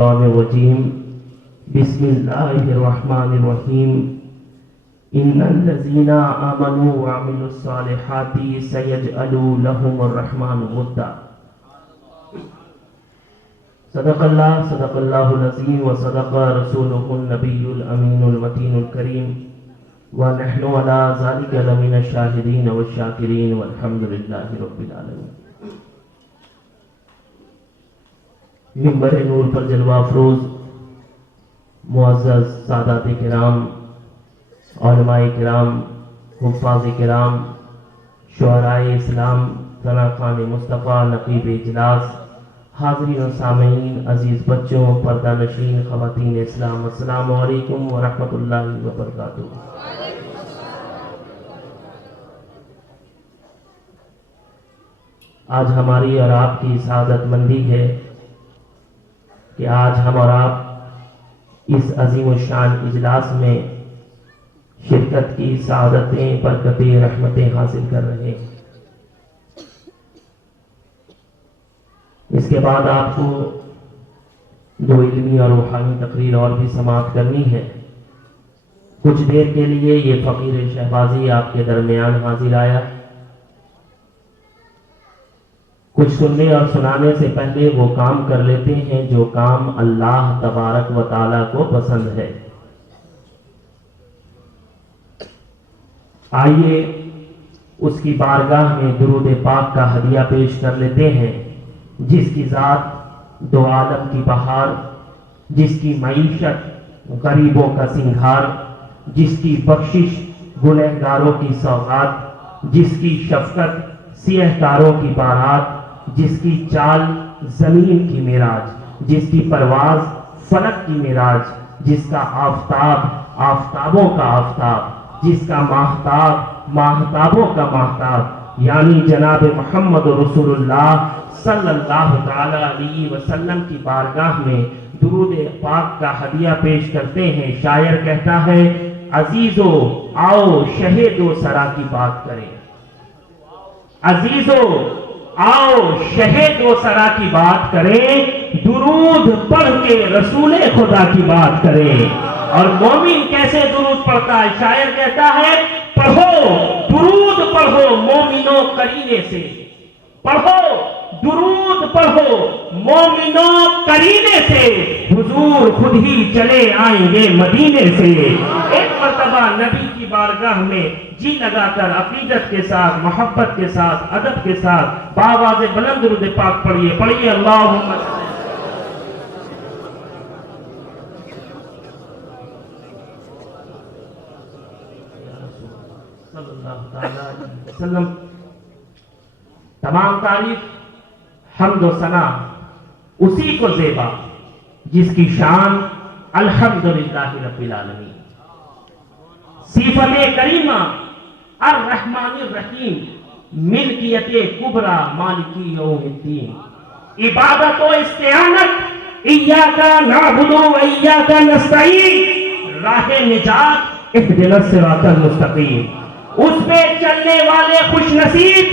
الرجیم بسم اللہ الرحمن الرحیم ان الذین آمنوا وعملوا الصالحات سیجعل لهم الرحمن ودا۔ صدق اللہ العظیم وصدق رسولہ النبی الامین المتین الکریم ونحن علی ذلک لمن الشاہدین والشاکرین والحمد للہ رب العالمین۔ منبر نور پر جلوہ افروز معزز سادات کرام، علماء کرام، حفاظ کرام، شعراء اسلام، ثناءخوان مصطفیٰ، نقیب اجلاس، حاضرین و سامعین، عزیز بچوں، پردہ نشین، خواتین اسلام، السلام علیکم ورحمۃ اللہ وبرکاتہ۔ آج ہماری اور آپ کی سعادت مندی ہے کہ آج ہم اور آپ اس عظیم الشان اجلاس میں شرکت کی سعادتیں، برکتیں، رحمتیں حاصل کر رہے ہیں۔ اس کے بعد آپ کو دو علمی اور روحانی تقریر اور بھی سماعت کرنی ہے۔ کچھ دیر کے لیے یہ فقیر شہبازی آپ کے درمیان حاضر آیا۔ کچھ سننے اور سنانے سے پہلے وہ کام کر لیتے ہیں جو کام اللہ تبارک و تعالیٰ کو پسند ہے۔ آئیے اس کی بارگاہ میں درود پاک کا ہدیہ پیش کر لیتے ہیں، جس کی ذات دو عالم کی بہار، جس کی معیشت غریبوں کا سنگھار، جس کی بخشش گنہگاروں کی سوغات، جس کی شفقت سیہ کاروں کی بارات، جس کی چال زمین کی معراج، جس کی پرواز فلک کی معراج، جس کا آفتاب آفتابوں کا آفتاب، جس کا ماہتاب ماہتابوں کا ماہتاب، یعنی جناب محمد رسول اللہ صلی اللہ تعالی علیہ وسلم کی بارگاہ میں درود پاک کا ہدیہ پیش کرتے ہیں۔ شاعر کہتا ہے، عزیزو آؤ شہد و سرا کی بات کریں، عزیزو آؤ شہد و سرا کی بات کریں، درود پڑھ کے رسول خدا کی بات کریں۔ اور مومن کیسے درود پڑھتا ہے؟ شاعر کہتا ہے، پڑھو درود پڑھو مومنوں کرینے سے، پڑھو درود پڑھو مومنوں کرینے سے، حضور خود ہی چلے آئیں گے مدینے سے۔ ایک مرتبہ نبی کی بارگاہ میں جی لگا کر عقیدت کے ساتھ، محبت کے ساتھ، ادب کے ساتھ بآواز بلند درود پاک پڑھیے، پڑھیے اللہم صلی اللہ علیہ وسلم۔ تمام تعریف حمد و ثنا اسی کو زیبا جس کی شان الحمدللہ رب العالمین۔ صفت کریمہ الرحمن الرحیم، ملکیت کبریٰ مالکی یوم الدین، عبادت و استعانت ایاک نعبد و ایاک نستعین، راہ نجات اہدنا الصراط المستقیم، اس پہ چلنے والے خوش نصیب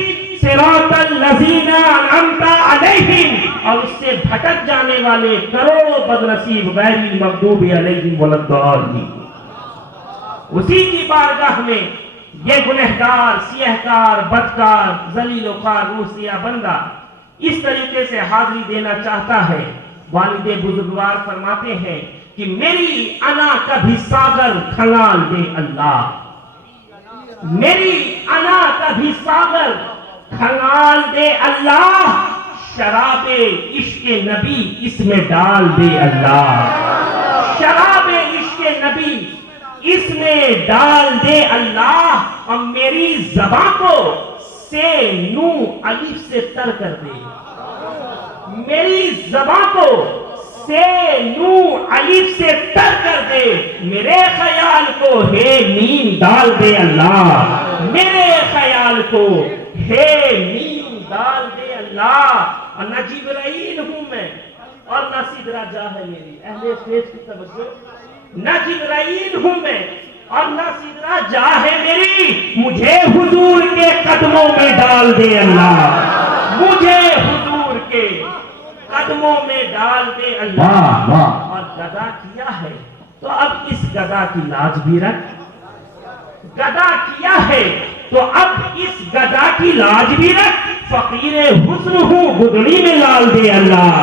صراط الذین انعمت علیہم، اور اس سے بھٹک جانے والے کروڑوں بدنصیب غیر المغضوب علیہم ولا الضالین۔ اسی کی بارگاہ میں یہ گنہگار، سیہکار، بدکار، ذلیل و خوار روح سیاہ بندہ اس طریقے سے حاضری دینا چاہتا ہے۔ والد بزرگوار فرماتے ہیں کہ میری انا کبھی ساغر کھنگال دے اللہ، میری انا کبھی ساغر کھنگال دے اللہ، شراب عشق نبی اس میں ڈال دے اللہ، شراب عشق نبی اس میں ڈال دے اللہ، اور میری زبان کو سے نو الف سے تر کر دے، میری زبان کو سے نو الف سے تر کر دے، میرے خیال کو ہے میم ڈال دے اللہ، میرے خیال کو ہے میم ڈال دے اللہ۔ اور نہ جبرائیل ہوں میں اور نہ سدرہ جا ہے میری، اہل اسٹیج کی توجہ، نہ جبرائیل ہوں میں اور نہ سدرہ جا ہے میری، مجھے حضور کے قدموں میں ڈال دے اللہ، مجھے حضور کے قدموں میں ڈال دے اللہ، اور گدا کیا ہے تو اب اس گدا کی لاج بھی رکھ، گدا کیا ہے تو اب اس گدا کی لاج بھی رکھ، فقیر حسن ہوں گدڑی میں لال دے اللہ،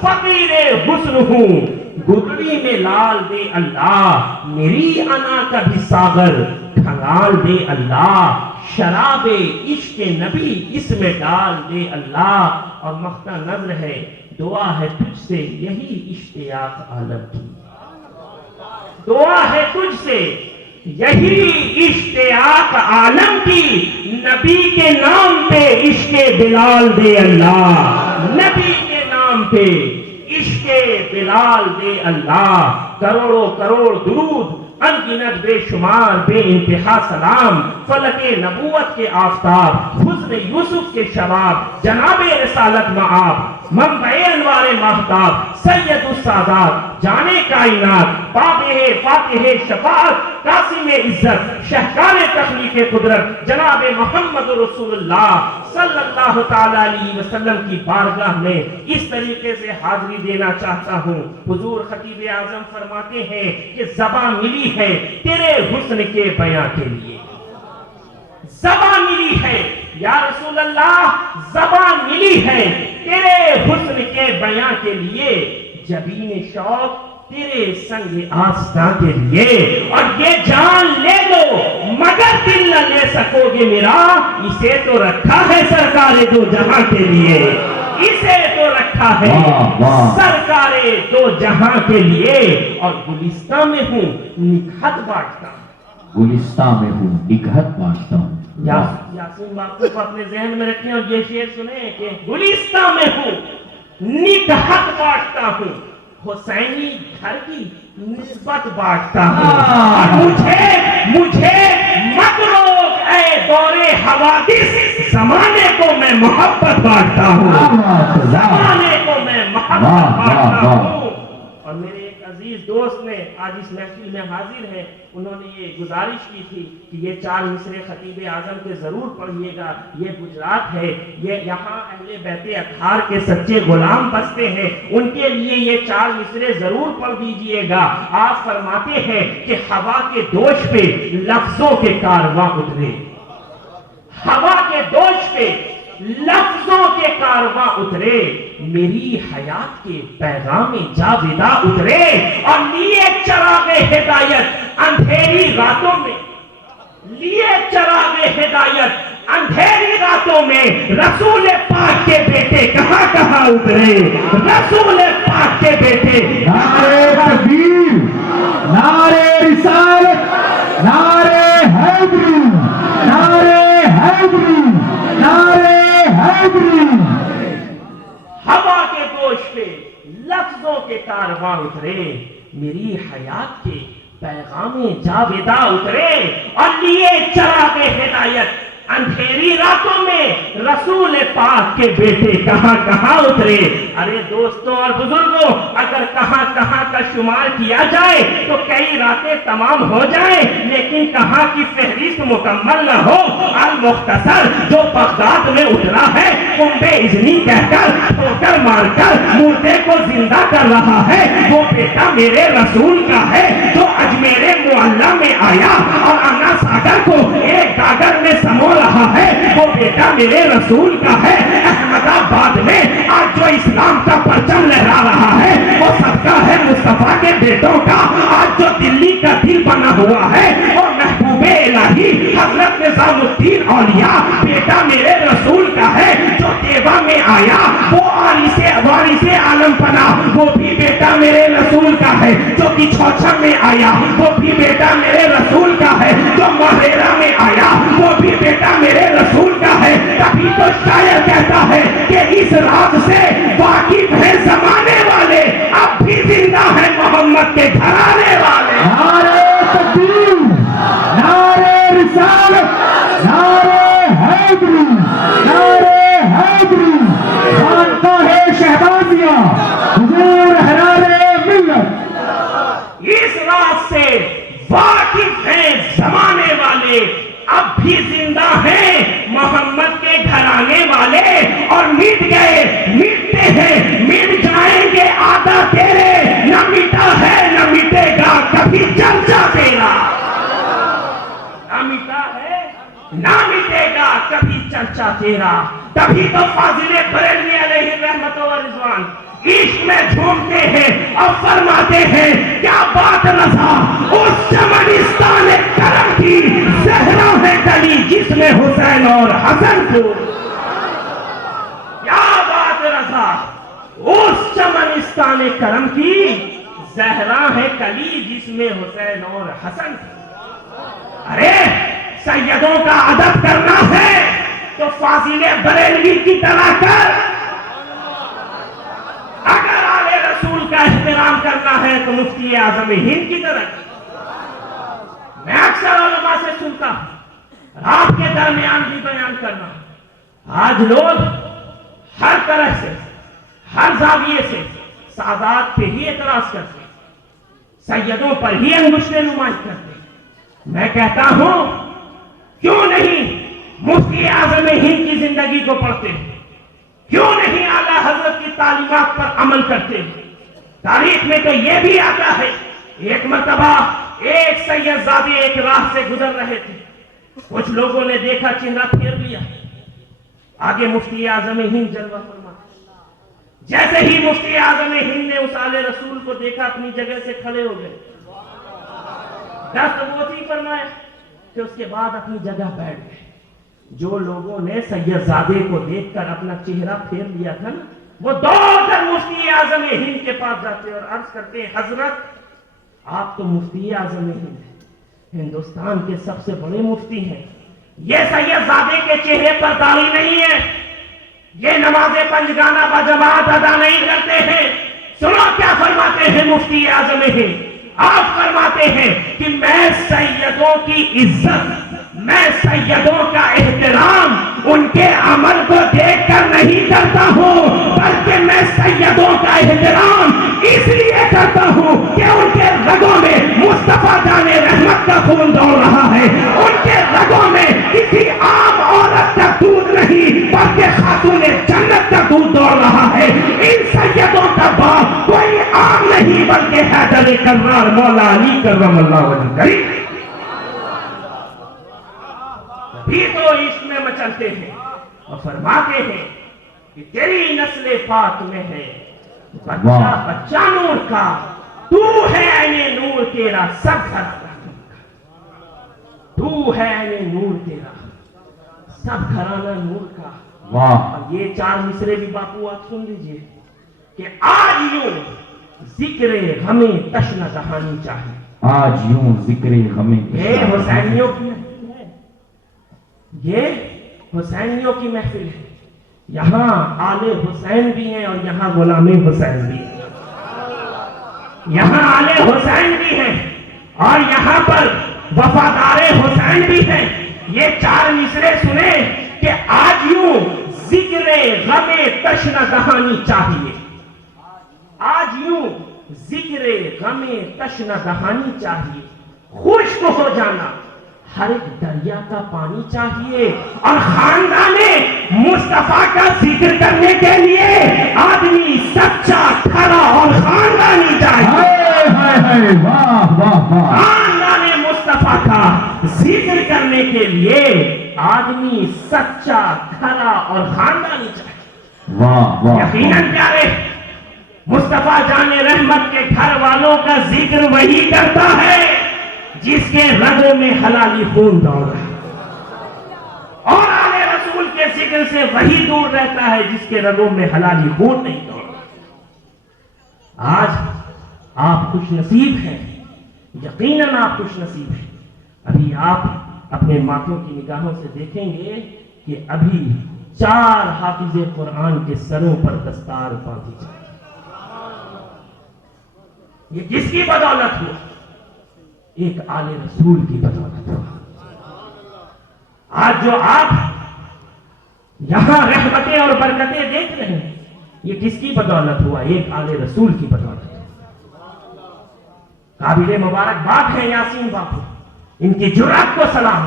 فقیر حسن ہوں گدڑی میں لال دے اللہ، میری انا کا بھی ساغر کھنگال دے اللہ، شراب عشق نبی اس میں ڈال دے اللہ۔ اور مختہ نظر ہے، دعا ہے تجھ سے یہی اشتیاق عالم کی، دعا ہے تجھ سے یہی اشتیاق عالم کی، نبی کے نام پہ عشق بلال دے اللہ، نبی کے نام پہ عشق بلال دے اللہ۔ کروڑوں کروڑ درود، انگنت بے شمار بے انتہا سلام، فلک نبوت کے آفتاب، حسن یوسف کے شباب، جناب رسالت معاب، منبع انوار ماہتاب، سید السادات، جانے کائنات، بابہ فاتح شفاعت، قاسم عزت، شہکار تخلیق قدرت، جناب محمد رسول اللہ صلی اللہ تعالی علیہ وسلم کی بارگاہ میں اس طریقے سے حاضری دینا چاہتا ہوں۔ حضور خطیب اعظم فرماتے ہیں کہ زبان ملی ہے تیرے حسن کے بیاں کے لیے، زبان ملی ہے یا رسول اللہ، زبان ملی ہے تیرے حسن کے بیاں کے لیے، جبین شوق تیرے سنگ آستاں کے لیے، اور یہ جان لے لو مگر دل نہ لے سکو گے میرا، اسے تو رکھا ہے سرکار دو جہاں کے لیے، اسے تو رکھا ہے سرکار دو جہاں کے لیے۔ اور گلستان میں ہوں نکہت بانٹتا ہوں، گلستان میں ہوں نکہت بانٹتا ہوں۔ یاسین باپو کو اپنے ذہن میں رکھیں اور یہ شعر سنیں کہ گلستان میں ہوں نکہت بانٹتا ہوں، حسینی گھر کی نسبت بانٹتا ہوں، مجھے مت روک اے دور حوادث، زمانے کو میں محبت بانٹتا ہوں، زمانے کو میں محبت بانٹتا ہوں۔ اور میرے ایک عزیز دوست نے آج اس محفل میں حاضر ہے، انہوں نے یہ گزارش کی تھی کہ یہ 4 مصرے خطیب اعظم کے ضرور پڑھیے گا، یہ گجرات ہے، یہ یہاں اہل بیت اطہار کے سچے غلام بستے ہیں، ان کے لیے یہ 4 مصرے ضرور پڑھ دیجئے گا۔ آپ فرماتے ہیں کہ ہوا کے دوش پہ لفظوں کے کارواں اترے، ہوا کے دوش پہ لفظوں کے کارواں اترے، میری حیات کے پیغام جاویدہ اترے، اور لیے چراغ ہدایت اندھیری راتوں میں، لیے چراغ ہدایت اندھیری راتوں میں، رسول پاک کے بیٹے کہاں کہاں اترے، رسول پاک کے بیٹے، نعرے تکبیر، نعرے رسالت، نعرے حیدری، نعرے حیدری، نعرے حیدری۔ ہوا کے دوش پہ لفظوں کے کارواں اترے، میری حیات کے پیغام جاویدہ اترے، اور لیے چراغ ہدایت اندھیری راتوں میں، رسول پاک کے بیٹے کہاں کہاں اترے۔ ارے دوستوں اور بزرگوں، اگر کہاں کہاں کا شمار کیا جائے تو کئی راتیں تمام ہو جائیں، لیکن کہاں کی فہرست مکمل نہ ہو۔ المختصر جو بغداد میں اترا ہے، کنبے اذنی کہہ کر ٹھوکر مار کر مردے کو زندہ کر رہا ہے، وہ بیٹا میرے رسول کا ہے، جو اجمیر معلیٰ میں آیا اور انا ساگر کو ایک گاگر میں سمو رہا ہے، وہ بیٹا میرے رسول کا ہے۔ احمد آباد میں آج جو اسلام کا پرچم لہرا رہا ہے، وہ صدقہ ہے مصطفیٰ کے بیٹوں کا۔ آج جو دلی کا دل بنا ہوا ہے، وہ محبوب الہی حضرت نظام الدین اولیاء بیٹا میرے رسول کا ہے۔ جو دیوا میں آیا وہ وارث عالم پناہ، وہ بھی بیٹا میرے رسول کا ہے۔ جو کچھوچا میں آیا وہ بھی بیٹا میرے رسول کا ہے۔ جو مہریرا میں آیا وہ بھی بیٹا میرے رسول کا ہے۔ تبھی تو شاعر کہتا ہے کہ اس راز سے واقف ہے زمانے والے، اب بھی زندہ ہے محمد کے گھرانے والے۔ نعرے تکبیر، نعرے رسالت، نعرے حیدری، نعرے حیدری، خانقاہ شہبازیہ، حضور احرار ملت۔ اس راز سے واقف ہیں زمانے والے، اب بھی زندہ ہیں محمد کے گھرانے والے، اور مٹ گئے، مٹتے ہیں، مٹ سچا چہرہ. تبھی تو فاضل بریلوی علیہ رحمت و رضوان عشق میں جھومتے ہیں اور فرماتے ہیں کیا بات رضا اس چمنستان کرم کی زہرا ہے کلی جس میں حسین اور حسن کو. کیا بات رضا اس چمنستان کرم کی زہرا ہے کلی جس میں حسین اور حسن کو. ارے سیدوں کا ادب کرنا ہے تو فاضل بریلوی کی طرح کر. اگر آل رسول کا احترام کرنا ہے تو مفتی اعظم ہند کی طرح. میں اکثر علماء سے سنتا ہوں آپ کے درمیان بھی بیان کرنا. آج لوگ ہر طرح سے ہر زاویے سے سادات پہ ہی اعتراض کرتے ہیں, سیدوں پر ہی انگشت نمائی کرتے ہیں. میں کہتا ہوں کیوں نہیں مفتی اعظم ہند کی زندگی کو پڑھتے ہیں, کیوں نہیں اعلیٰ حضرت کی تعلیمات پر عمل کرتے ہیں. تاریخ میں تو یہ بھی آتا ہے ایک مرتبہ ایک سید زادے ایک راہ سے گزر رہے تھے, کچھ لوگوں نے دیکھا چہرہ پھیر لیا. آگے مفتی اعظم ہند جلوہ فرما. جیسے ہی مفتی اعظم ہند نے اس آل رسول کو دیکھا اپنی جگہ سے کھڑے ہو گئے, دست بوسی فرمایا کہ اس کے بعد اپنی جگہ بیٹھ گئے. جو لوگوں نے سید زادے کو دیکھ کر اپنا چہرہ پھیر لیا تھا نا, وہ دوڑ کر مفتی اعظم ہند کے پاس جاتے اور عرض کرتے ہیں حضرت آپ تو مفتی اعظم ہند ہیں, ہندوستان کے سب سے بڑے مفتی ہیں. یہ سید زادے کے چہرے پر داڑھی نہیں ہے, یہ نماز پنجگانہ بجماعت ادا نہیں کرتے ہیں. سنو کیا فرماتے ہیں مفتی اعظم ہند. آپ فرماتے ہیں کہ میں سیدوں کی عزت, میں سیدوں کا احترام ان کے عمل کو دیکھ کر نہیں کرتا ہوں, بلکہ میں سیدوں کا احترام اس لیے کرتا ہوں کہ ان کے رگوں میں مصطفیٰ جان رحمت کا خون دوڑ رہا ہے. ان کے رگوں میں کسی عام عورت کا دودھ نہیں بلکہ خاتون جنت کا دودھ دوڑ رہا ہے. ان سیدوں کا باپ کوئی عام نہیں بلکہ حیدر کرار مولا علی کرم اللہ وجہ کریم. بھی تو عشق میں مچلتے ہیں اور فرماتے ہیں کہ تیری نسل پاک میں ہے بچہ بچہ نور کا, تو ہے عین نور تیرا سب گھرانہ نور کا. تو ہے عین نور تیرا سب گھرانہ نور کا. اور یہ چار مصرے بھی باپو آپ سن لیجئے کہ آج یوں ذکر ہمیں تشنہ دہانی چاہیے. آج یوں ذکر ہمیں یہ حسینیوں کی یہ حسینیوں کی محفل ہے. یہاں آل حسین بھی ہیں اور یہاں غلام حسین بھی ہیں. یہاں آل حسین بھی ہیں اور یہاں پر وفادار حسین بھی ہیں. یہ چار مصرے سنیں کہ آج یوں ذکر غم تشنہ دہانی چاہیے. آج یوں ذکر غم تشنہ دہانی چاہیے. خشک ہو جانا ہر ایک دریا کا پانی چاہیے. اور خاندان مصطفیٰ کا ذکر کرنے کے لیے آدمی سچا کھرا اور خاندانی چاہیے. خاندان مصطفیٰ کا ذکر کرنے کے لیے آدمی سچا کھرا اور خاندانی چاہیے. یقیناً پیارے مصطفیٰ جان رحمت کے گھر والوں کا ذکر وہی کرتا ہے جس کے رگوں میں حلالی خون دوڑ رہا ہے, اور آل رسول کے ذکر سے وہی دور رہتا ہے جس کے رگوں میں حلالی خون نہیں دوڑ رہا. آج آپ خوش نصیب ہیں, یقیناً آپ خوش نصیب ہیں. ابھی آپ اپنے ماتوں کی نگاہوں سے دیکھیں گے کہ ابھی 4 حافظ قرآن کے سروں پر دستار باندھی جائے. یہ کس کی بدولت ہوا؟ ایک آل رسول کی بدولت ہوا. آج جو آپ یہاں رحمتیں اور برکتیں دیکھ رہے ہیں یہ کس کی بدولت ہوا؟ ایک آل رسول کی بدولت. قابل مبارکباد ہے یاسین باپو, ان کی جرأت کو سلام,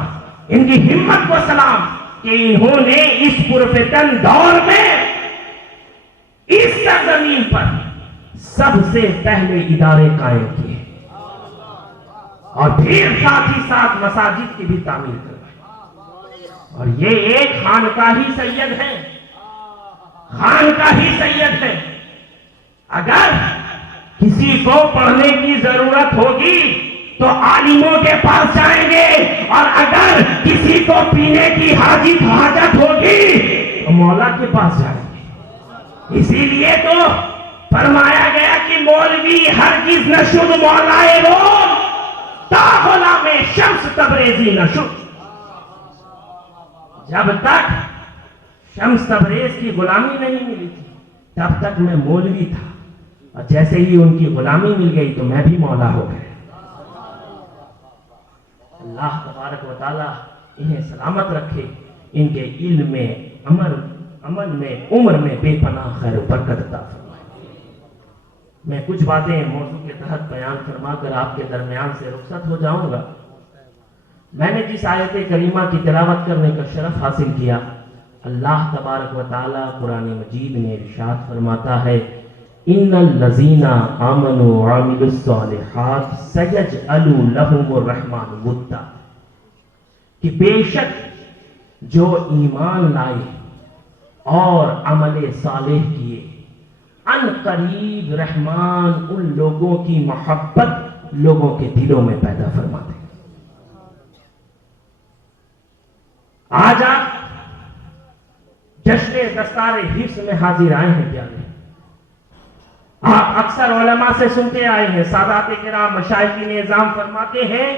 ان کی ہمت کو سلام کہ انہوں نے اس پرفتن دور میں اس سرزمین پر سب سے پہلے ادارے قائم کیے اور پھر ساتھ ہی ساتھ مساجد کی بھی تعمیر کروائی. اور یہ ایک خانقاہی سید ہے، خانقاہی سید ہے۔ اگر کسی کو پڑھنے کی ضرورت ہوگی تو عالموں کے پاس جائیں گے، اور اگر کسی کو پینے کی حاجت ہوگی تو مولا کے پاس جائیں گے۔ اسی لیے تو فرمایا گیا کہ مولوی ہرگز نشد مولائے روم تا غلام شمس تبریزی نشد۔ جب تک شمس تبریز کی غلامی نہیں ملی تھی تب تک میں مولوی تھا، اور جیسے ہی ان کی غلامی مل گئی تو میں بھی مولا ہو گیا۔ اللہ تبارک و تعالی انہیں سلامت رکھے، ان کے علم میں، عمل میں، عمر میں بے پناہ خیر و برکت عطا فرمائے۔ میں کچھ باتیں موضوع کے تحت بیان فرما کر آپ کے درمیان سے رخصت ہو جاؤں گا۔ میں نے جس آیت کریمہ کی تلاوت کرنے کا شرف حاصل کیا، اللہ تبارک و تعالی قرآن مجید میں ارشاد فرماتا ہے ان الذین آمنوا وعملوا الصالحات سیجعل لهم الرحمن ودا، کہ بے شک جو ایمان لائے اور عمل صالح کیے، ان قریب رحمان ان لوگوں کی محبت لوگوں کے دلوں میں پیدا فرماتے۔ آج آپ جشن دستار حفظ میں حاضر آئے ہیں پیارے، آپ اکثر علماء سے سنتے آئے ہیں، سادات کرام مشائخین نظام فرماتے ہیں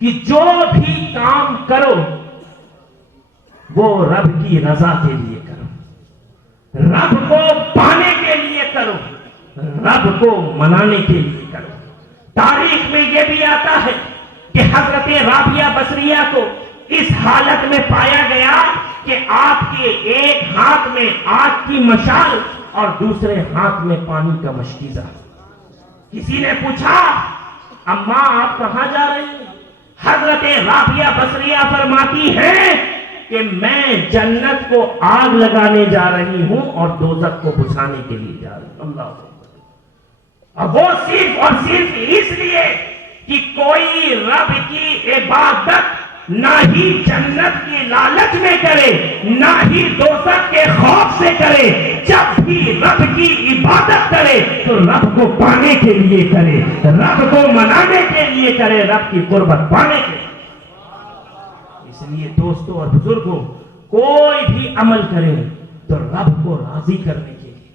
کہ جو بھی کام کرو وہ رب کی رضا کے لیے کرو، رب کو پانے کے لیے کرو، رب کو منانے کے لیے کرو۔ تاریخ میں یہ بھی آتا ہے کہ حضرت رابعہ بصریہ کو اس حالت میں پایا گیا کہ آپ کے ایک ہاتھ میں آگ کی مشال اور دوسرے ہاتھ میں پانی کا مشکیزہ۔ کسی نے پوچھا اماں آپ کہاں جا رہی ہیں؟ حضرت رابعہ بصریہ فرماتی ہے کہ میں جنت کو آگ لگانے جا رہی ہوں اور دوزخ کو بجھانے کے لیے جا رہی ہوں۔ اللہ اب وہ صرف اور صرف اس لیے کہ کوئی رب کی عبادت نہ ہی جنت کی لالچ میں کرے نہ ہی دوزخ کے خوف سے کرے، جب بھی رب کی عبادت کرے تو رب کو پانے کے لیے کرے، رب کو منانے کے لیے کرے، رب کی قربت پانے کے لیے۔ اس لیے دوستوں اور بزرگوں، کوئی بھی عمل کرے تو رب کو راضی کرنے کے لیے،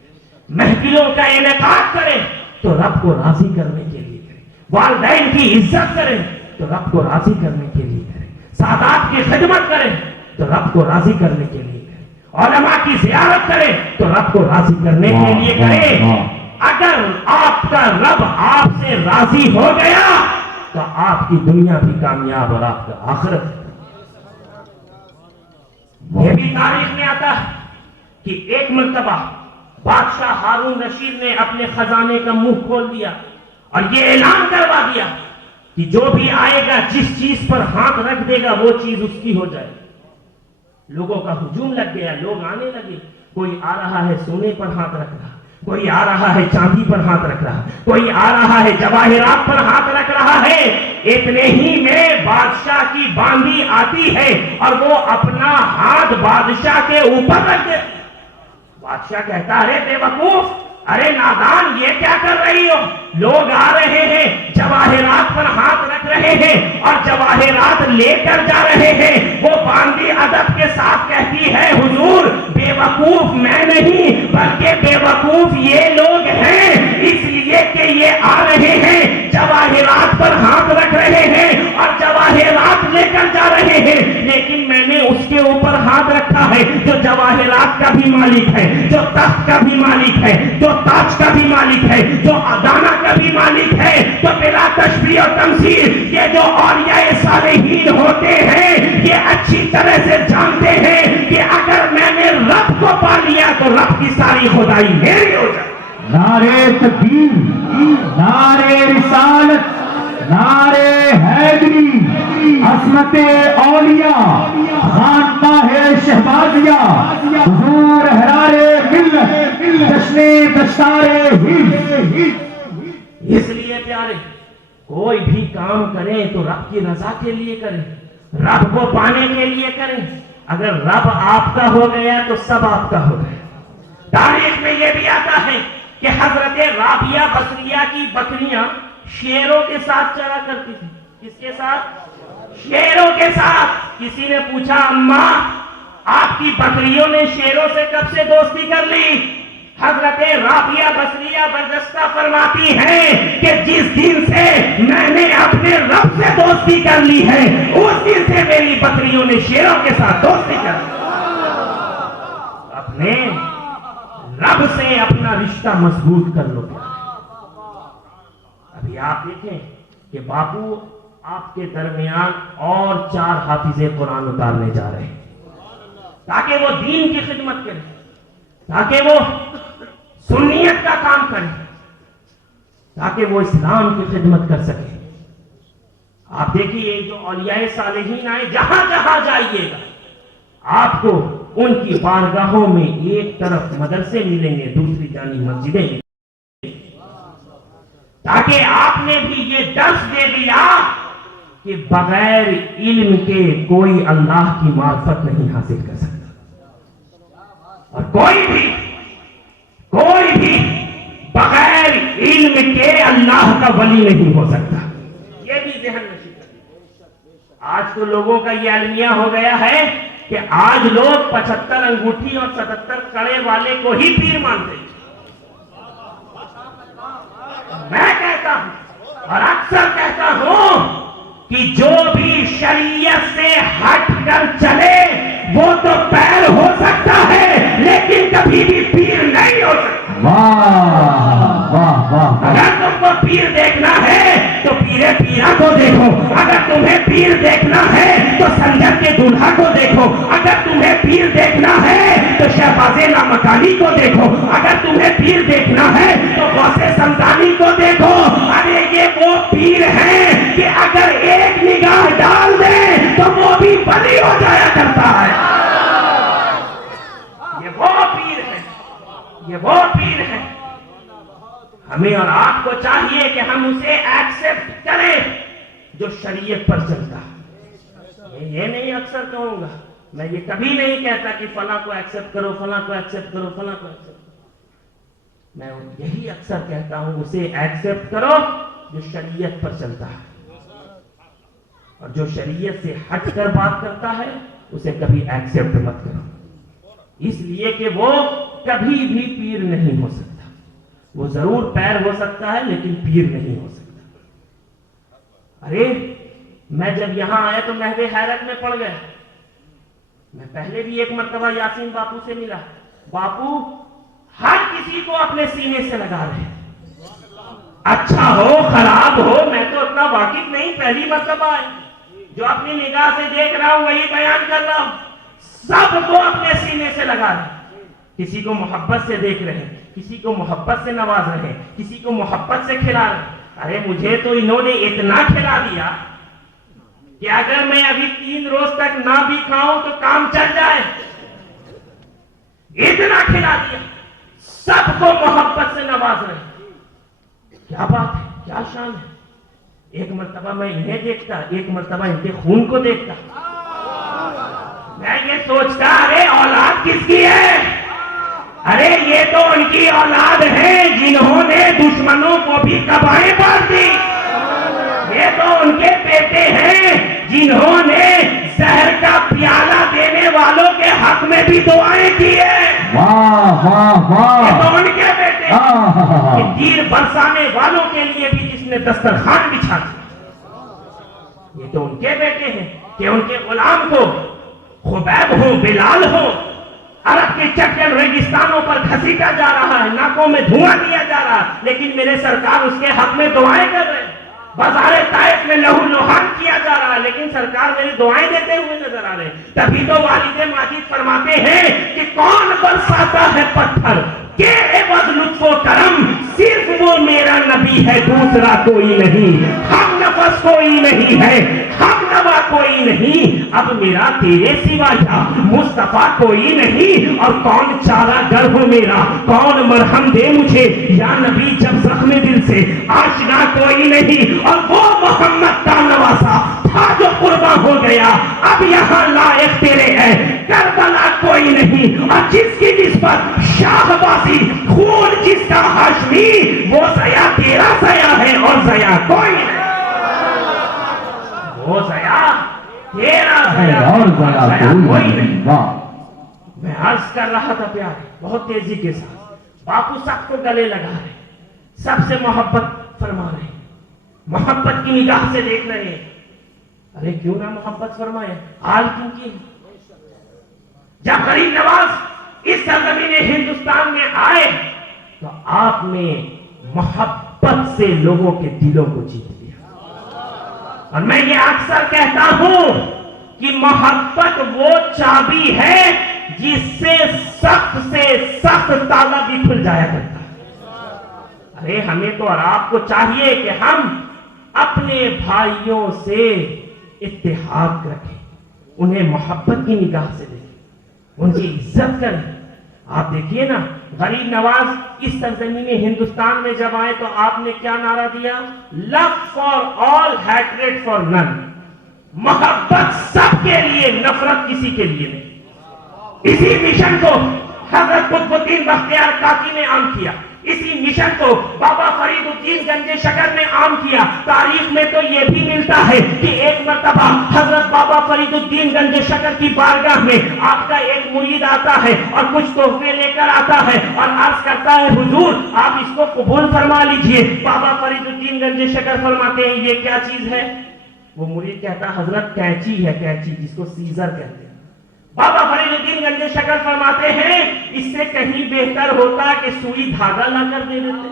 محفلوں کا انعقاد کرے تو رب کو راضی کرنے کے لیے کرے، والدین کی عزت کرے تو رب کو راضی کرنے کے لیے کرے، سادات کی خدمت کرے تو رب کو راضی کرنے کے لیے کرے، علماء کی زیارت کرے تو رب کو راضی کرنے کے لیے کرے۔ اگر آپ کا رب آپ سے راضی ہو گیا تو آپ کی دنیا بھی کامیاب اور آپ کا آخرت۔ یہ بھی تاریخ میں آتا ہے کہ ایک مرتبہ بادشاہ ہارون رشید نے اپنے خزانے کا منہ کھول دیا اور یہ اعلان کروا دیا کہ جو بھی آئے گا جس چیز پر ہاتھ رکھ دے گا وہ چیز اس کی ہو جائے۔ لوگوں کا ہجوم لگ گیا، لوگ آنے لگے، کوئی آ رہا ہے سونے پر ہاتھ رکھ رہا، کوئی آ رہا ہے چاندی پر ہاتھ رکھ رہا، کوئی آ رہا ہے جواہرات پر ہاتھ رکھ رہا ہے۔ اتنے ہی میں بادشاہ کی باندی آتی ہے اور وہ اپنا ہاتھ بادشاہ کے اوپر رکھ دے۔ بادشاہ کہتا ہے بے وقوف، ارے نادان، یہ کیا کر رہی ہو؟ لوگ آ رہے ہیں، جواہرات پر ہاتھ رکھ رہے ہیں اور جواہرات لے کر جا رہے ہیں۔ وہ باندی ادب کے ساتھ کہتی ہے حضور بے وقوف میں نہیں بلکہ بے وقوف یہ لوگ ہیں، اس لیے کہ یہ آ رہے ہیں، جواہرات پر ہاتھ رکھ رہے ہیں اور جواہرات لے کر جا رہے ہیں، لیکن میں نے اس کے اوپر ہاتھ رکھا ہے جو جواہرات کا بھی مالک ہے، جو تخت کا بھی مالک ہے، جو تاج کا بھی مالک ہے، جو ادانہ کا بھی مالک ہے۔ تو بلا تشبیہ و تمثیل یہ جو اولیاء صالحین ہوتے ہیں یہ اچھی طرح سے جانتے ہیں کہ اگر میں نے رب کو پا لیا تو رب کی ساری خدائی میری ہو جائے۔ نعرے تکبیر، نعرے رسالت، نعرے حیدری، عصمت اولیاء، خانقاہ شہبازیہ، حضور حرار ملت، جشن دستار حفظ۔ اس لیے پیارے، کوئی بھی کام کریں تو رب کی رضا کے لیے کریں، رب کو پانے کے لیے کریں، اگر رب آپ کا ہو گیا تو سب آپ کا ہو گیا. تاریخ میں یہ بھی آتا ہے کہ حضرت رابعہ بصریہ کی بکریاں شیروں کے ساتھ چرا کرتی تھی. کس کے ساتھ؟ شیروں کے ساتھ. کسی نے پوچھا اماں آپ کی بکریوں نے شیروں سے کب سے دوستی کر لی؟ حضرت رابعہ بصریہ برجستہ فرماتی ہیں کہ جس دن سے میں نے اپنے رب سے دوستی کر لی ہے اس دن سے میری بکریوں نے شیروں کے ساتھ دوستی کر لی. اپنے رب سے اپنا رشتہ مضبوط کر لو. ابھی آپ دیکھیں کہ باپو آپ کے درمیان اور 4 حافظ قرآن اتارنے جا رہے ہیں تاکہ وہ دین کی خدمت کریں, تاکہ وہ سنیت کا کام کریں, تاکہ وہ اسلام کی خدمت کر سکیں. آپ دیکھیے جو اولیاء صالحین آئے جہاں جہاں جائیے گا آپ کو ان کی بارگاہوں میں ایک طرف مدرسے ملیں گے, دوسری جانب مسجدیں ملیں گے, تاکہ آپ نے بھی یہ درس دے دیا کہ بغیر علم کے کوئی اللہ کی معرفت نہیں حاصل کر سکتا, اور کوئی بھی بغیر علم کے اللہ کا ولی نہیں ہو سکتا. یہ بھی ذہن نشین کریں. آج تو لوگوں کا یہ المیہ ہو گیا ہے کہ آج لوگ 75 انگوٹھی اور 77 کڑے والے کو ہی پیر مانتے ہیں. میں کہتا ہوں اور اکثر کہتا ہوں کہ جو بھی شریعت سے ہٹ کر چلے وہ تو پیر ہو سکتا ہے لیکن کبھی بھی پیر نہیں ہو سکتا. واہ واہ واہ. اگر تم کو پیر دیکھنا ہے تو پیرا کو دیکھو, اگر تمہیں پیر دیکھنا ہے تو سنجر کے دولہا کو دیکھو, اگر تمہیں پیر دیکھنا ہے تو شہباز لامکانی کو دیکھو, اگر تمہیں پیر دیکھنا ہے تو غوث سمدانی کو دیکھو. ارے یہ وہ پیر ہیں کہ اگر ایک نگاہ ڈال دیں تو وہ بھی ولی ہو جایا کرتا ہے. یہ وہ پیر ہے, یہ وہ پیر ہے. ہمیں اور آپ کو چاہیے کہ ہم اسے ایکسپٹ کریں جو شریعت پر چلتا ہے. یہ نہیں اکثر کہوں گا, میں یہ کبھی نہیں کہتا کہ فلاں کو ایکسپٹ کرو, فلاں کو ایکسپٹ کرو, فلاں کو ایکسپٹ کرو. میں یہی اکثر کہتا ہوں اسے ایکسپٹ کرو جو شریعت پر چلتا ہے, اور جو شریعت سے ہٹ کر بات کرتا ہے اسے کبھی ایکسپٹ مت کرو, اس لیے کہ وہ کبھی بھی پیر نہیں ہو سکتا. وہ ضرور پیر ہو سکتا ہے لیکن پیر نہیں ہو سکتا. ارے میں جب یہاں آیا تو مہد حیرت میں پڑ گیا. میں پہلے بھی ایک مرتبہ یاسین باپو سے ملا. باپو ہر کسی کو اپنے سینے سے لگا رہے, اچھا ہو خراب ہو میں تو اتنا واقف نہیں, پہلی مرتبہ ہے جو اپنی نگاہ سے دیکھ رہا ہوں وہی بیان کر رہا ہوں. سب کو اپنے سینے سے لگا رہے, کسی کو محبت سے دیکھ رہے ہیں, کسی کو محبت سے نواز رہے ہیں, کسی کو محبت سے کھلا رہے ہیں. ارے مجھے تو انہوں نے اتنا کھلا دیا کہ اگر میں ابھی 3 روز تک نہ بھی کھاؤں تو کام چل جائے. اتنا کھلا دیا, سب کو محبت سے نواز رہے ہیں. کیا بات ہے, کیا شان ہے. ایک مرتبہ میں انہیں دیکھتا, ایک مرتبہ ان کے خون کو دیکھتا, میں یہ سوچتا ارے اولاد کس کی ہے. ارے یہ تو ان کی اولاد ہے جنہوں نے دشمنوں کو بھی کبائیں بار دی. یہ تو ان کے بیٹے ہیں جنہوں نے زہر کا پیالہ دینے والوں کے حق میں بھی دعائیں کی ہیں. واہ واہ واہ. یہ تو ان کے بیٹے ہیں کہ تیر برسانے والوں کے لیے بھی جس نے دسترخوان بچھا دیا. یہ تو ان کے بیٹے ہیں کہ ان کے غلام کو خبیب ہو, بلال ہو, عرب کے چٹل ریگستانوں پر گھسیٹا جا رہا ہے, ناکوں میں دھواں دیا جا رہا ہے, لیکن میرے سرکار اس کے حق میں دعائیں کر رہے ہیں. بازار طائف میں لہو لہان کیا جا رہا ہے لیکن سرکار میری دعائیں دیتے ہوئے نظر آ رہے ہیں. تبھی تو والد ماجد فرماتے ہیں کہ کون برساتا ہے پتھر کہ عوض لطف و کرم صرف وہ میرا نبی ہے, دوسرا کوئی نہیں. ہم نفس کوئی نہیں ہے, ہم نوا کوئی نہیں, اب میرا تیرے سوا یا مصطفیٰ کوئی نہیں. اور کون چارہ گر ہو میرا, کون مرہم دے مجھے یا نبی جب زخم دل سے آشنا کوئی نہیں. اور وہ محمد کا نواسا تھا جو قربان ہو گیا، اب یہاں لائق تیرے ہے، کربلا کوئی نہیں، اور جس کی نسبت شاہبازی خون جس کا ہاشمی، وہ ضیا تیرا ضیا ہے اور ضیا کوئی نہیں، وہ ضیا تیرا ضیا اور ذرا کوئی نہیں. واہ. میں عرض کر رہا تھا پیارے، بہت تیزی کے ساتھ باپو سب کو گلے لگا رہے، سب سے محبت فرما رہے، محبت کی نگاہ سے دیکھ رہے ہیں. ارے کیوں نہ محبت فرمائے، حال کیوں کی؟ جب غریب نواز اس سرزمین ہندوستان میں آئے تو آپ نے محبت سے لوگوں کے دلوں کو جیت لیا. اور میں یہ اکثر کہتا ہوں کہ محبت وہ چابی ہے جس سے سخت تالا بھی کھل جایا کرتا ہے. ارے ہمیں تو اور آپ کو چاہیے کہ ہم اپنے بھائیوں سے اتحاد رکھیں، انہیں محبت کی نگاہ سے دیکھیں، ان کی عزت کریں. آپ دیکھیے نا، غریب نواز اس سرزمین ہندوستان میں جب آئے تو آپ نے کیا نعرہ دیا؟ Love for all, hatred for none. محبت سب کے لیے، نفرت کسی کے لیے نہیں. اسی مشن کو حضرت قطب الدین بختیار کاکی نے عام کیا، اسی مشن کو بابا فرید الدین گنج شکر نے عام کیا. تاریخ میں تو یہ بھی ملتا ہے کہ ایک مرتبہ حضرت بابا فرید الدین گنج شکر کی بارگاہ میں آپ کا ایک مرید آتا ہے اور کچھ تحفے لے کر آتا ہے اور عرض کرتا ہے حضور آپ اس کو قبول فرما لیجئے. بابا فرید الدین گنج شکر فرماتے ہیں یہ کیا چیز ہے؟ وہ مرید کہتا ہے حضرت کینچی ہے، کینچی جس کو سیزر کہتے ہیں. بابا فرید الدین گنج شکر فرماتے ہیں اس سے کہیں بہتر ہوتا کہ سوئی دھاگا لا کر دے دیتے.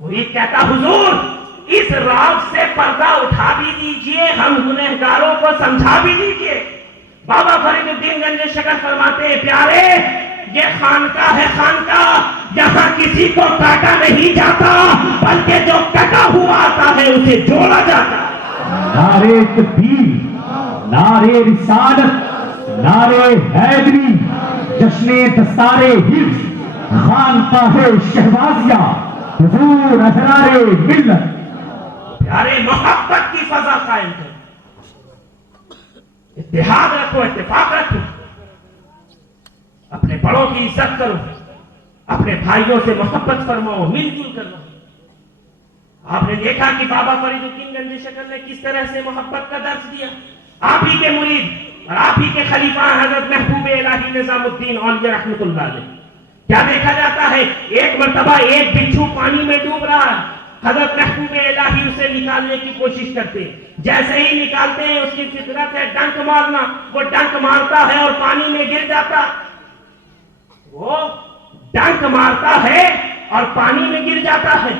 مرید کہتا حضور اس راز سے پردہ اٹھا بھی دیجئے، ہم گنہگاروں کو سمجھا بھی دیجئے. بابا فرید الدین گنج شکر فرماتے ہیں پیارے یہ خانقاہ ہے، خانقاہ یہاں کسی کو کاٹا نہیں جاتا بلکہ جو کٹا ہوا آتا ہے اسے جوڑا جاتا ہے. نعرے تکبیر، نعرے رسالت، نعرے حیدری، جشن دستار حفظ، خانقاہ شہبازیہ، حضور اسرار ملت. پیارے محبت کی فضا قائم کرو، اتحاد رکھو، اتفاق رکھو، اپنے بڑوں کی عزت کرو، اپنے بھائیوں سے محبت فرماؤ، مل جل کر رہو. آپ نے دیکھا کہ بابا فرید الدین گنج شکر نے کس طرح سے محبت کا درس دیا. آپ ہی کے مرید اور آپ ہی کے خلیفہ حضرت محبوب الہی نظام الدین اولیاء رحمت اللہ علیہ. کیا دیکھا جاتا ہے ایک مرتبہ ایک بچھو پانی میں ڈوب رہا ہے، حضرت محبوب الہی اسے نکالنے کی کوشش کرتے ہیں. جیسے ہی نکالتے ہیں اس کی فطرت ہے ڈنک مارنا، وہ ڈنک مارتا ہے اور پانی میں گر جاتا. وہ ڈنک مارتا ہے اور پانی میں گر جاتا ہے.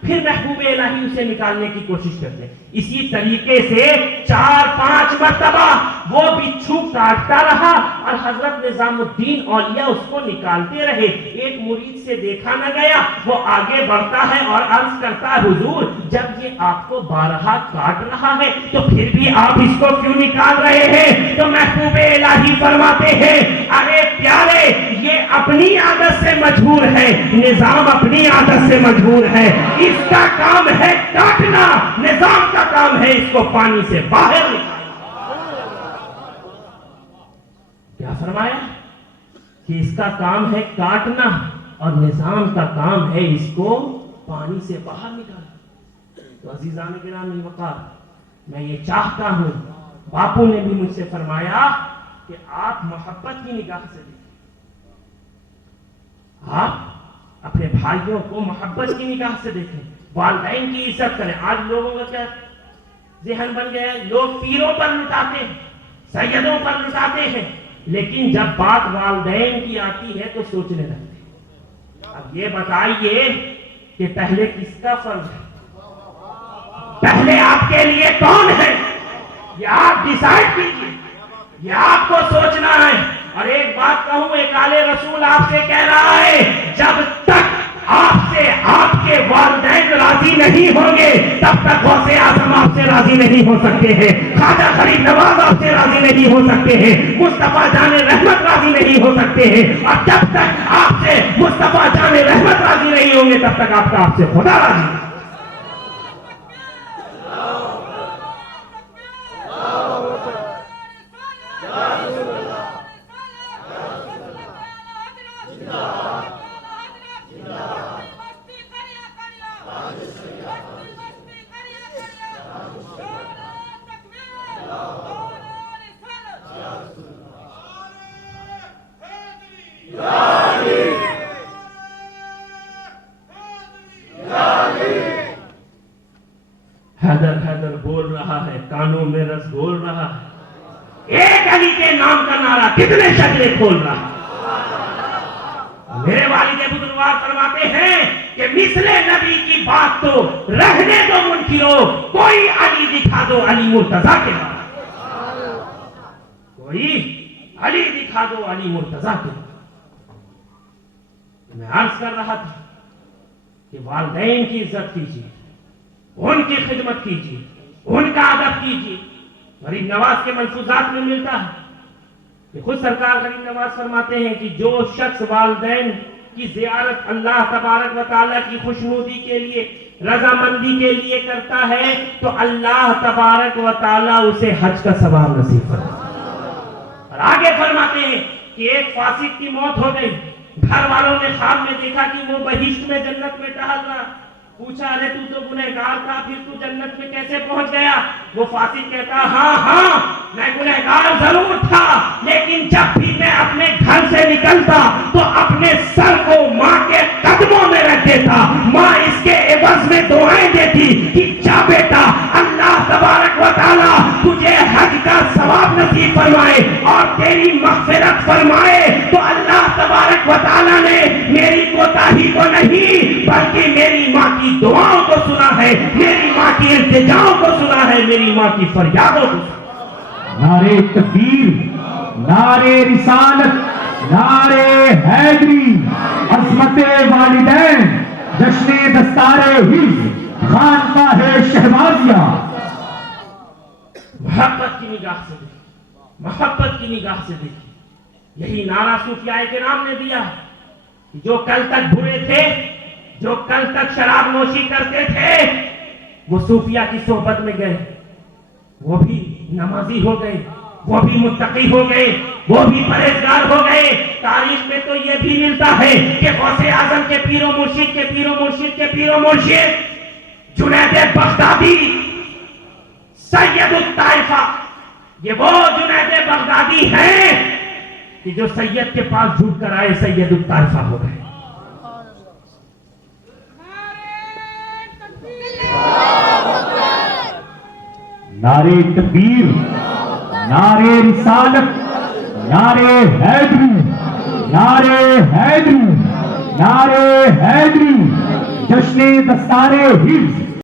پھر محبوب الہی اسے نکالنے کی کوشش کرتے ہیں. اسی طریقے سے 4-5 مرتبہ وہ بچھو کاٹتا رہا اور حضرت نظام الدین اولیاء اس کو نکالتے رہے. ایک مرید سے دیکھا نہ گیا، وہ آگے بڑھتا ہے اور عرض کرتا ہے حضور جب یہ آپ کو بارہا کاٹ رہا ہے تو پھر بھی آپ اس کو کیوں نکال رہے ہیں؟ تو محبوب الہی فرماتے ہیں ارے پیارے یہ اپنی عادت سے مجبور ہے، نظام اپنی عادت سے مجبور ہے. اس کا کام ہے کاٹنا، نظام کا کام ہے اس کو پانی سے باہر نکالنا. کیا فرمایا کہ اس کا کام ہے کاٹنا اور نظام کا کام ہے اس کو پانی سے باہر نکالنا. تو عزیزان گرامی وقار میں یہ چاہتا ہوں، باپو نے بھی مجھ سے فرمایا کہ آپ محبت کی نگاہ سے دیکھیں، آپ اپنے بھائیوں کو محبت کی نگاہ سے دیکھیں، والدین کی عزت کریں. آج لوگوں کا کیا ذہن بن گیا ہے؟ لوگ پیروں پر لٹاتے ہیں، سیدوں پر لٹاتے ہیں، لیکن جب بات والدین کی آتی ہے تو سوچنے لگتے ہیں. اب یہ بتائیے کہ پہلے کس کا فرض ہے؟ پہلے آپ کے لیے کون ہے؟ یہ آپ ڈیسائیڈ کیجیے، یہ آپ کو سوچنا ہے. اور ایک بات کہوں، ایک اعلی رسول آپ سے کہہ رہا ہے جب تک آپ سے آپ کے والدین راضی نہیں ہوں گے تب تک غوث اعظم آپ سے راضی نہیں ہو سکتے ہیں، خواجہ غریب نواز آپ سے راضی نہیں ہو سکتے ہیں، مصطفیٰ جان رحمت راضی نہیں ہو سکتے ہیں. اور جب تک آپ سے مصطفیٰ جان رحمت راضی نہیں ہوں گے تب تک آپ سے خدا راضی نہیں. حیدر حیدر بول رہا ہے، کانوں میں رس گول رہا ہے، ایک علی کے نام کا نعرہ کتنے شکلیں کھول رہا ہے۔ میرے والد بزرگوار فرماتے ہیں کہ مثل نبی کی بات تو رہنے دو منکرو، کوئی علی دکھا دو علی مرتضیٰ کے بعد، کوئی علی دکھا دو علی مرتضیٰ کے بعد۔ میں عرض کر رہا تھا کہ والدین کی عزت کیجیے، ان کی خدمت کیجیے، ان کا ادب کیجیے۔ غریب نواز کے ملفوظات میں ملتا ہے کہ خود سرکار غریب نواز فرماتے ہیں کہ جو شخص والدین کی زیارت اللہ تبارک و تعالیٰ کی خوشنودی کے لیے، رضامندی کے لیے کرتا ہے تو اللہ تبارک و تعالیٰ اسے حج کا ثواب نصیب کرتا ہے۔ اور آگے فرماتے ہیں کہ ایک فاسق کی موت ہو گئی، گھر والوں نے خواب میں دیکھا کہ وہ بہشت میں جنت میں ٹہل رہا، پوچھا ارے تو تو گنہگار تھا، پھر تو جنت میں کیسے پہنچ گیا؟ وہ فاسق کہتا ہاں میں گنہگار ضرور تھا، لیکن جب بھی میں اپنے گھر سے نکلتا تو اپنے سر کو ماں کے قدموں میں رکھ دیتا، ماں اس کے عوض میں دعائیں دیتی کہ جا بیٹا اللہ تبارک و تعالیٰ تجھے حج کا ثواب نصیب فرمائے اور تیری مغفرت فرمائے۔ تو اللہ تبارک و تعالیٰ نے میری کوتاہی کو نہیں بلکہ میری ماں کی دعاؤں کو سنا ہے، میری ماں کی التجاؤں کو سنا ہے، میری ماں کی فریادوں کو سنا ہے۔ نعرے تکبیر، نعرے رسالت، نعرے حیدری، عظمت والدین، جشن دستار حفظ، خانقاہ شہبازیہ۔ محبت کی نگاہ سے دیکھیں، محبت کی نگاہ سے دیکھیں، یہی نعرہ صوفیاء کرام نے دیا کہ جو کل تک برے تھے، جو کل تک شراب نوشی کرتے تھے، وہ صوفیاء کی صحبت میں گئے، وہ بھی نمازی ہو گئے، وہ بھی متقی ہو گئے، وہ بھی پرہیزگار ہو گئے۔ تاریخ میں تو یہ بھی ملتا ہے کہ غوث اعظم کے پیر و مرشد کے پیر و مرشد کے پیر و مرشد جنید بغدادی سید الطائفہ، یہ وہ جنید بغدادی ہیں کہ جو سید کے پاس جھوٹ کر آئے سید الطائفہ ہو گئے۔ نعرے تکبیر، نعرے رسالت، نعرے حیدری، نعرے حیدری، نعرے حیدری، جشن دستار حفظ۔